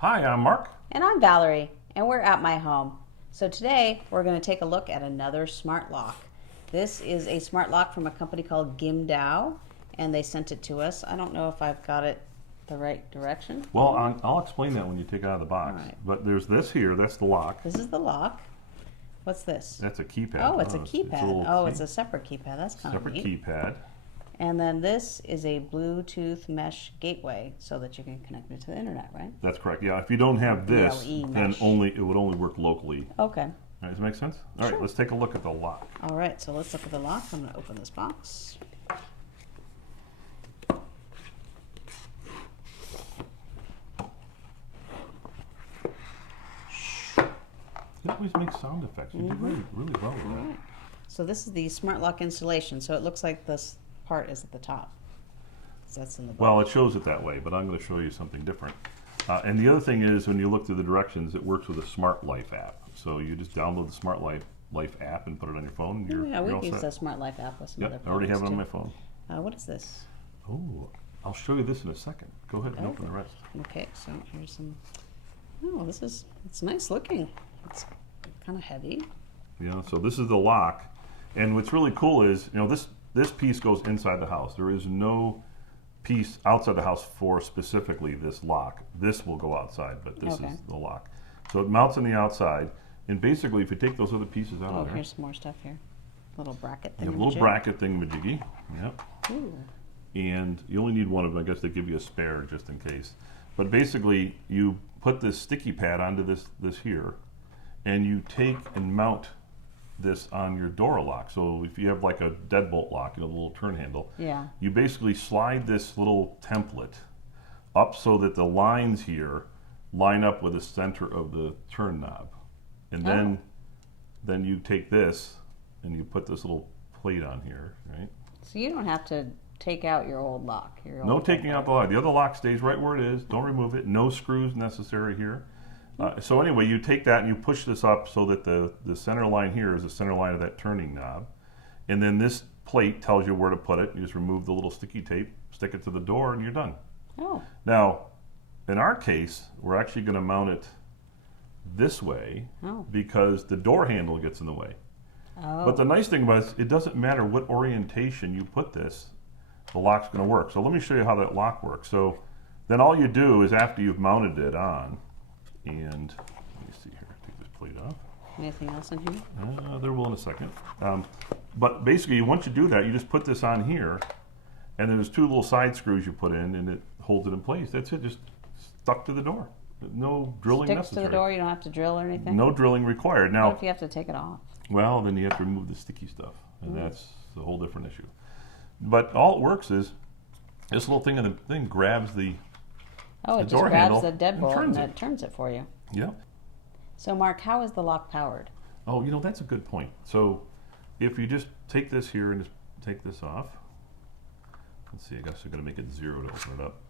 Hi, I'm Mark. And I'm Valerie, and we're at my home. So today we're going to take a look at another smart lock. This is a smart lock from a company called Gimdow, and they sent it to us. I don't know if I've got it the right direction. Well, I'll explain that when you take it out of the box. All right. But there's this here, that's the lock. This is the lock. What's this? That's a keypad. Oh, it's a keypad. Oh, it's a separate keypad. That's kind of neat. Separate keypad. And then this is a Bluetooth mesh gateway so that you can connect it to the internet, right? That's correct. Yeah, if you don't have this, BLE then mesh. it would only work locally. Okay. All right, does that make sense? All right, Sure. let's take a look at the lock. All right, so let's look at the lock. I'm going to open this box. You always make sound effects. You do really well with All that. right. So this is the smart lock installation. So it looks like this part is at the top. So that's in the Well, it shows it that way, but I'm going to show you something different. And the other thing is, when you look through the directions, it works with a SmartLife app. So you just download the SmartLife app and put it on your phone. And yeah, you're all we've used set. the SmartLife app with some other I already have it on my products, phone. too. What is this? Oh, I'll show you this in a second. Go ahead and open the rest. Okay, so here's some. Oh, it's nice looking. It's kind of heavy. Yeah, so this is the lock. And what's really cool is, this piece goes inside the house. There is no piece outside the house for specifically this lock. This will go outside, but this is the lock. So it mounts on the outside. And basically, if you take those other pieces out of there. Here's some more stuff here. Little bracket You thingamajig. have a little bracket thingamajiggy. Yep. Ooh. And you only need one of them. I guess they give you a spare just in case. But basically, you put this sticky pad onto this here, and you take and mount this on your door lock. So if you have like a deadbolt lock, the little turn handle, you basically slide this little template up so that the lines here line up with the center of the turn knob. And then you take this and you put this little plate on here, right? So you don't have to take out your old lock. No taking out the lock. The other lock stays right where it is. Don't remove it. No screws necessary here. So anyway, you take that and you push this up so that the center line here is the center line of that turning knob. And then this plate tells you where to put it. You just remove the little sticky tape, stick it to the door, and you're done. Oh. Now, in our case, we're actually going to mount it this way because the door handle gets in the way. Oh. But the nice thing about it doesn't matter what orientation you put this, the lock's going to work. So let me show you how that lock works. So then all you do is after you've mounted it on, and let me see here, take this plate off. Anything else in here? There will in a second. But basically, once you do that, you just put this on here, and there's two little side screws you put in, and it holds it in place. That's it, just stuck to the door. No drilling necessary. Sticks to the door, you don't have to drill or anything? No drilling required. Now, what if you have to take it off? Well, then you have to remove the sticky stuff, and that's a whole different issue. But all it works is this little thing, and the thing grabs the it just door grabs handle the deadbolt and it it turns it for you. Yeah. So Mark, how is the lock powered? Oh, that's a good point. So if you just take this here and just take this off, let's see, I guess I'm going to make it 0 to open it up.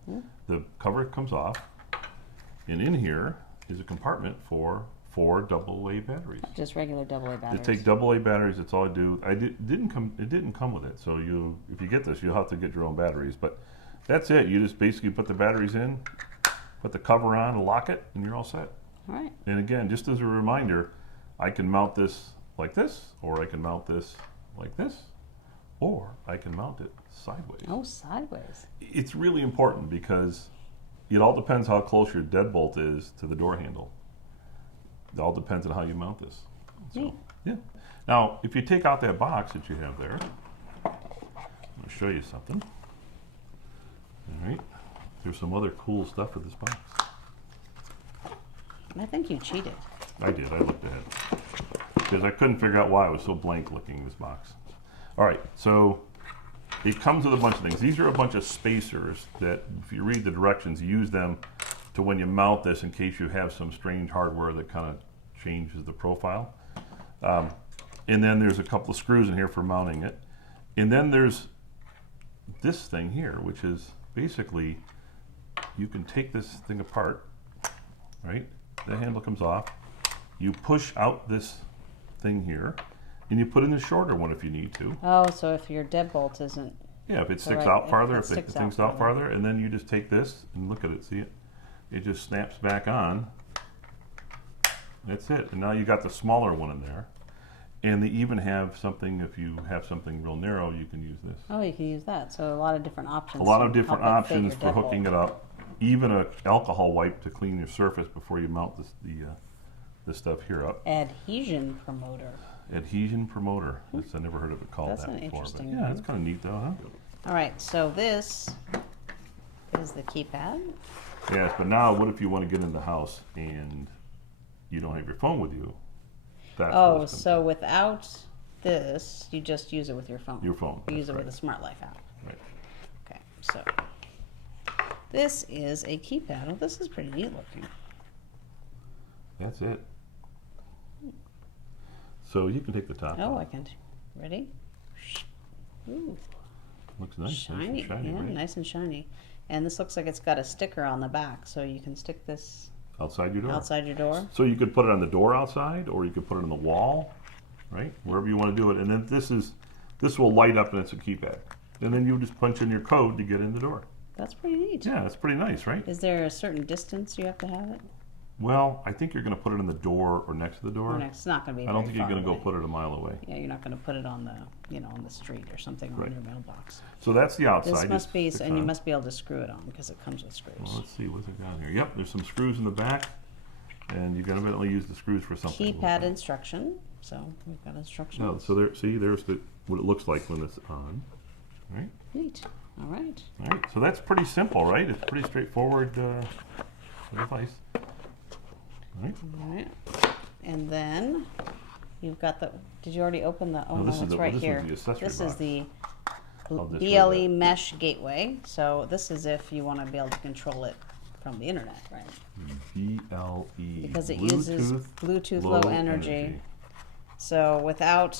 The cover comes off, and in here is a compartment for 4 AA batteries. Just regular AA batteries. To take AA batteries, that's all I do. It didn't come with it. So if you get this, you'll have to get your own batteries. But that's it. You just basically put the batteries in, put the cover on, lock it, and you're all set. All right. And again, just as a reminder, I can mount this like this, or I can mount this like this, or I can mount it sideways. Oh, sideways. It's really important because it all depends how close your deadbolt is to the door handle. It all depends on how you mount this. So, yeah. Now, if you take out that box that you have there, I'm going to show you something. All right. There's some other cool stuff for this box. I think you cheated. I did. I looked ahead because I couldn't figure out why it was so blank looking, this box. All right. So it comes with a bunch of things. These are a bunch of spacers that, if you read the directions, use them to when you mount this in case you have some strange hardware that kind of changes the profile. And then there's a couple of screws in here for mounting it. And then there's this thing here, which is basically, you can take this thing apart, right? The handle comes off. You push out this thing here, and you put in the shorter one if you need to. Oh, so if your deadbolt isn't... Yeah, if it sticks out farther, if the thing's out farther, and then you just take this and look at it, see it? it just snaps back on. That's it. And now you got the smaller one in there. And they even have something, if you have something real narrow, you can use this. Oh, you can use that. So a lot of different options. A lot of to different help it fit options your for hooking deadbolt. it up. Even an alcohol wipe to clean your surface before you mount this stuff here up. Adhesion promoter. Adhesion promoter. I never heard of it called That's that an before. interesting Yeah, name. it's kind of neat though, huh? All right, so this is the keypad. Yes, but now what if you want to get in the house and you don't have your phone with you? That's what Oh, it's gonna so without this, you just use it with your phone. Your phone, You use that's it with the SmartLife app. Right. Okay, so this is a keypad. Well, this is pretty neat looking. That's it. So you can take the top Oh, off. I can. Ready? Ooh, Looks nice. shiny. Nice and shiny, Yeah, right? nice and shiny. And this looks like it's got a sticker on the back, so you can stick this Outside your door. outside your door. So you could put it on the door outside, or you could put it on the wall, right? Wherever you want to do it. And then this will light up and it's a keypad. And then you just punch in your code to get in the door. That's pretty neat. Yeah, that's pretty nice, right? Is there a certain distance you have to have it? Well, I think you're going to put it in the door or next to the door. Or next, it's not going to be. I don't very think you're far going to go away. put it a mile away. Yeah, you're not going to put it on the, on the street or something Right. on your mailbox. So that's the outside. This must Just be, stick and you on. must be able to screw it on because it comes with screws. Well, let's see, what's it got here? Yep, there's some screws in the back, and you're going to evidently use the screws for something. Keypad instruction. So we've got instructions. No, so there, see, there's what it looks like when it's on. Right? Neat. All right. All right, so that's pretty simple, right? It's pretty straightforward device. All right. All right. And then you've got the. Did you already open the? Oh No, no, this is it's the- right this is here. the accessory This is box. the I'll just BLE read that. mesh gateway. So this is if you want to be able to control it from the internet, right? BLE. Because it uses Bluetooth low energy. So without,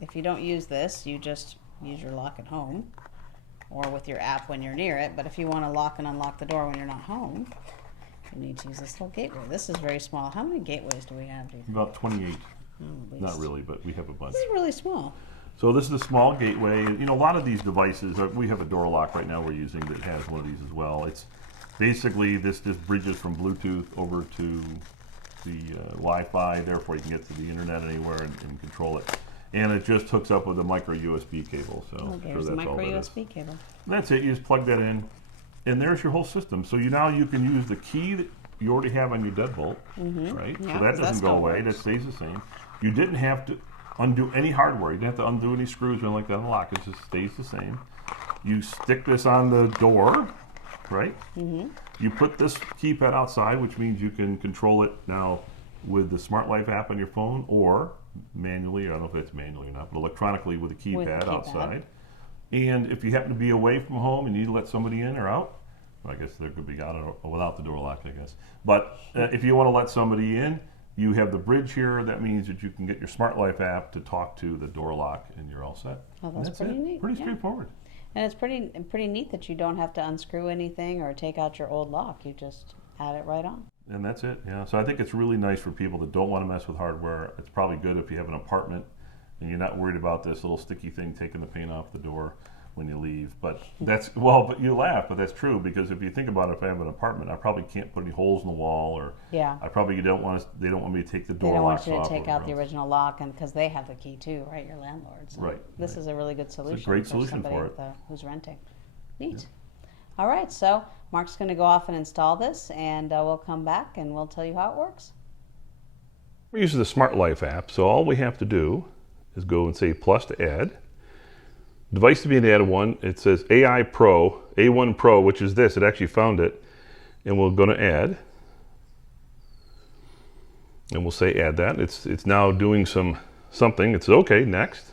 if you don't use this, you just use your lock at home or with your app when you're near it. But if you want to lock and unlock the door when you're not home, you need to use this little gateway. This is very small. How many gateways do we have? Do you think? About 28. Oh, at least. Not really, but we have a bunch. This is really small. So this is a small gateway. You know, a lot of these devices, we have a door lock right now we're using that has one of these as well. It's basically this just bridges from Bluetooth over to the Wi-Fi. Therefore, you can get to the internet anywhere and control it. And it just hooks up with a micro USB cable. So Oh, I'm sure there's that's a all micro that is. USB cable. That's it. You just plug that in, and there's your whole system. So now you can use the key that you already have on your deadbolt, right? Yeah, so that 'cause that doesn't go still away. works. That stays the same. You didn't have to undo any hardware. You didn't have to undo any screws or anything like that on the lock. It just stays the same. You stick this on the door, right? You put this keypad outside, which means you can control it now with the SmartLife app on your phone, or manually. I don't know if it's manually or not, but electronically with a keypad, With the keypad. outside. And if you happen to be away from home and you need to let somebody in or out, well, I guess there could be out or without the door locked, I guess. But if you want to let somebody in, you have the bridge here. That means that you can get your SmartLife app to talk to the door lock, and you're all set. Oh, And that's pretty it. neat. Pretty Yeah. straightforward. And it's pretty neat that you don't have to unscrew anything or take out your old lock. You just add it right on. And that's it, yeah. So I think it's really nice for people that don't want to mess with hardware. It's probably good if you have an apartment and you're not worried about this little sticky thing taking the paint off the door when you leave. But that's, well, but you laugh, but that's true, because if you think about it, if I have an apartment, I probably can't put any holes in the wall, or Yeah. I probably don't want to, they don't want me to take the They door don't want locks you to off. take or out the else. original lock, and because they have the key too, right? Your landlord. So Right, This right. is a really good solution. great for solution somebody for it. who's renting. Neat. All right, so Mark's going to go off and install this, and we'll come back and we'll tell you how it works. We're using the SmartLife app, so all we have to do is go and say plus to add. Device to be added one, it says AI Pro, A1 Pro, which is this, it actually found it, and we're going to add. And we'll say add that. It's now doing something. It's okay, next.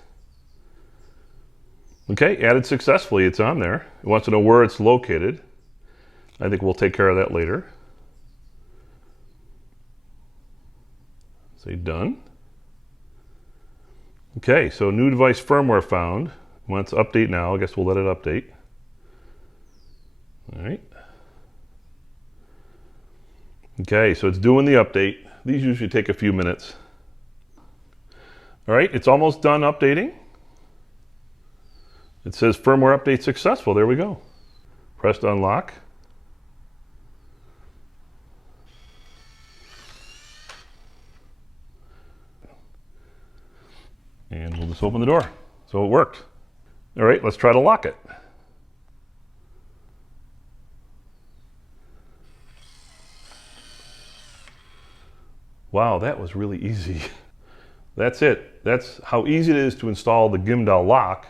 Okay, added successfully, it's on there. It wants to know where it's located. I think we'll take care of that later. Say done. Okay, so new device firmware found. Wants to update now. I guess we'll let it update. All right. Okay, so it's doing the update. These usually take a few minutes. All right, it's almost done updating. It says firmware update successful. There we go. Press to unlock. And we'll just open the door. So it worked. All right, let's try to lock it. Wow, that was really easy. That's it. That's how easy it is to install the Gimdow lock.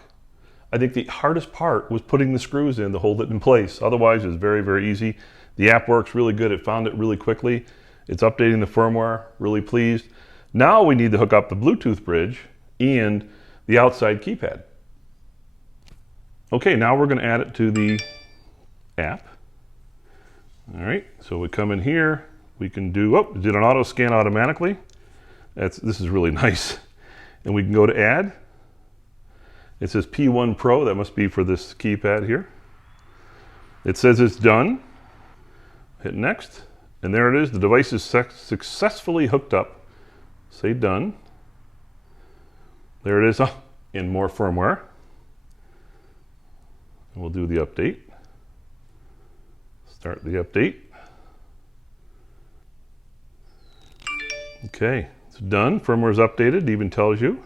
I think the hardest part was putting the screws in to hold it in place. Otherwise, it's very, very easy. The app works really good. It found it really quickly. It's updating the firmware, really pleased. Now we need to hook up the Bluetooth bridge and the outside keypad. Okay, now we're going to add it to the app. All right, so we come in here. We can do, oh, it did an auto scan automatically. This is really nice. And we can go to add. It says P1 Pro, that must be for this keypad here. It says it's done. Hit next, and there it is. The device is successfully hooked up. Say done. There it is, in more firmware. And we'll do the update. Start the update. Okay, it's done. Firmware's updated, it even tells you.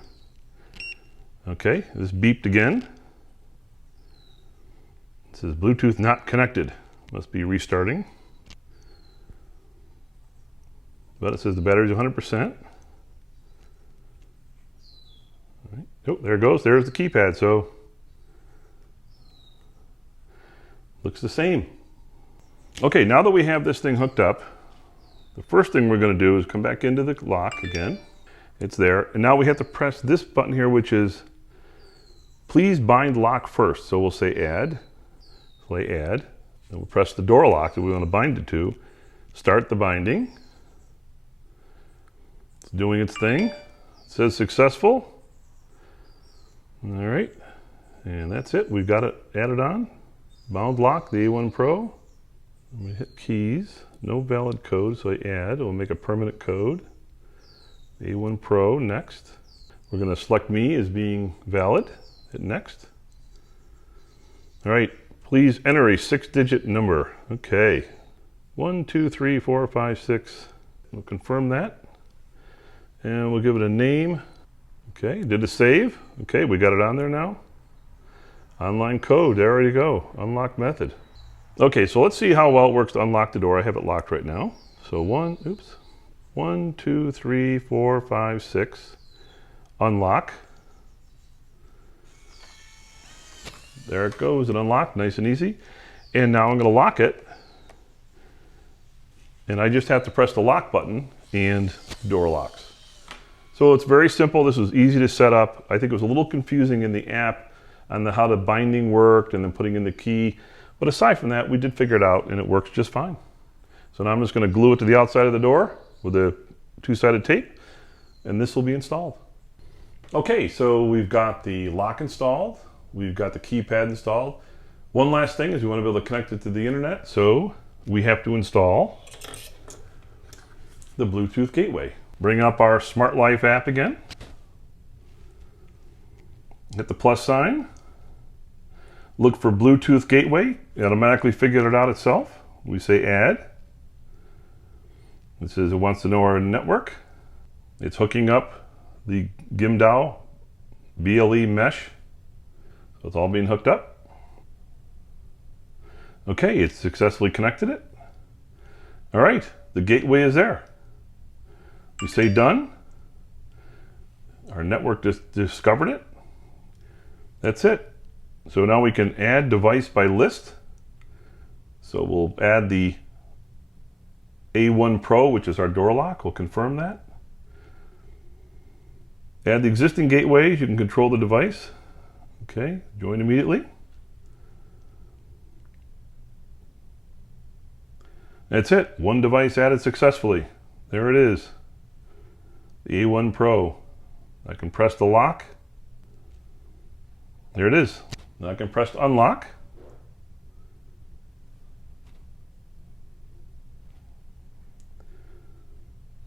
Okay, this beeped again. It says Bluetooth not connected. Must be restarting. But it says the battery's 100%. All right. Oh, there it goes. There's the keypad. So looks the same. Okay, now that we have this thing hooked up, the first thing we're going to do is come back into the lock again. It's there. And now we have to press this button here, which is please bind lock first. So we'll say add. Play add. Then we'll press the door lock that we want to bind it to. Start the binding. It's doing its thing. It says successful. All right. And that's it. We've got it added on. Bound lock, the A1 Pro. We hit keys. No valid code, so I add. We'll make a permanent code. A1 Pro, next. We're going to select me as being valid. Hit next. All right, please enter a 6-digit number. Okay. 1, 2, 3, 4, 5, 6. We'll confirm that. And we'll give it a name. Okay, did a save. Okay, we got it on there now. Online code, there you go. Unlock method. Okay, so let's see how well it works to unlock the door. I have it locked right now. So 1, 2, 3, 4, 5, 6. Unlock. There it goes, it unlocked, nice and easy. And now I'm gonna lock it. And I just have to press the lock button and the door locks. So it's very simple. This was easy to set up. I think it was a little confusing in the app on how the binding worked and then putting in the key. But aside from that, we did figure it out and it works just fine. So now I'm just going to glue it to the outside of the door with a 2-sided tape and this will be installed. Okay, so we've got the lock installed. We've got the keypad installed. One last thing is we want to be able to connect it to the internet. So we have to install the Bluetooth gateway. Bring up our SmartLife app again. Hit the plus sign. Look for Bluetooth gateway. It automatically figured it out itself. We say add. It says it wants to know our network. It's hooking up the Gimdow BLE mesh. So it's all being hooked up. Okay, it's successfully connected it. All right, the gateway is there. We say done. Our network just discovered it. That's it. So now we can add device by list. So we'll add the A1 Pro, which is our door lock. We'll confirm that. Add the existing gateways. You can control the device. Okay, join immediately. That's it. One device added successfully. There it is. The A1 Pro. I can press the lock. There it is. Now I can press unlock.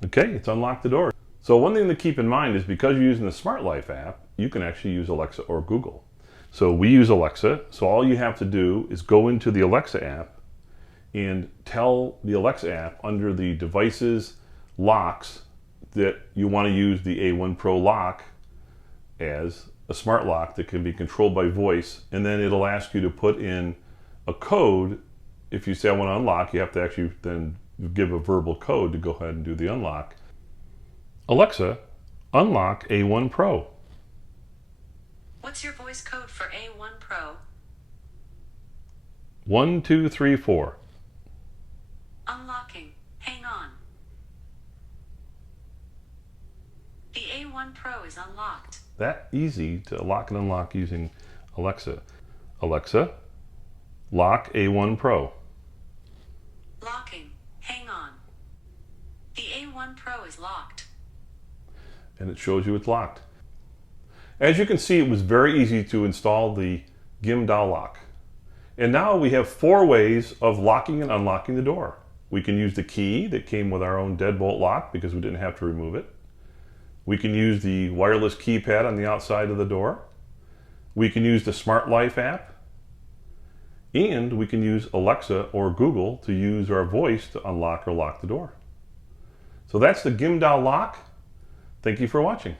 Okay, it's unlocked the door. So one thing to keep in mind is because you're using the SmartLife app, you can actually use Alexa or Google. So we use Alexa, so all you have to do is go into the Alexa app and tell the Alexa app under the devices locks that you want to use the A1 Pro lock, as a smart lock that can be controlled by voice, and then it'll ask you to put in a code. If you say I want to unlock, you have to actually then give a verbal code to go ahead and do the unlock. Alexa, unlock A1 Pro. What's your voice code for A1 Pro? 1, 2, 3, 4. Unlocking. Hang on. The A1 Pro is unlocked. That easy to lock and unlock using Alexa. Alexa, lock A1 Pro. Locking. Hang on. The A1 Pro is locked. And it shows you it's locked. As you can see, it was very easy to install the Gimdow lock. And now we have 4 ways of locking and unlocking the door. We can use the key that came with our own deadbolt lock because we didn't have to remove it. We can use the wireless keypad on the outside of the door. We can use the SmartLife app. And we can use Alexa or Google to use our voice to unlock or lock the door. So that's the Gimdow lock. Thank you for watching.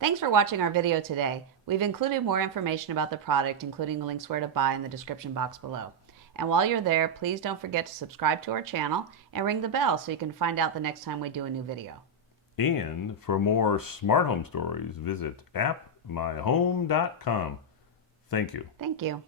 Thanks for watching our video today. We've included more information about the product, including links where to buy in the description box below. And while you're there, please don't forget to subscribe to our channel and ring the bell so you can find out the next time we do a new video. And for more smart home stories, visit appmyhome.com. Thank you. Thank you.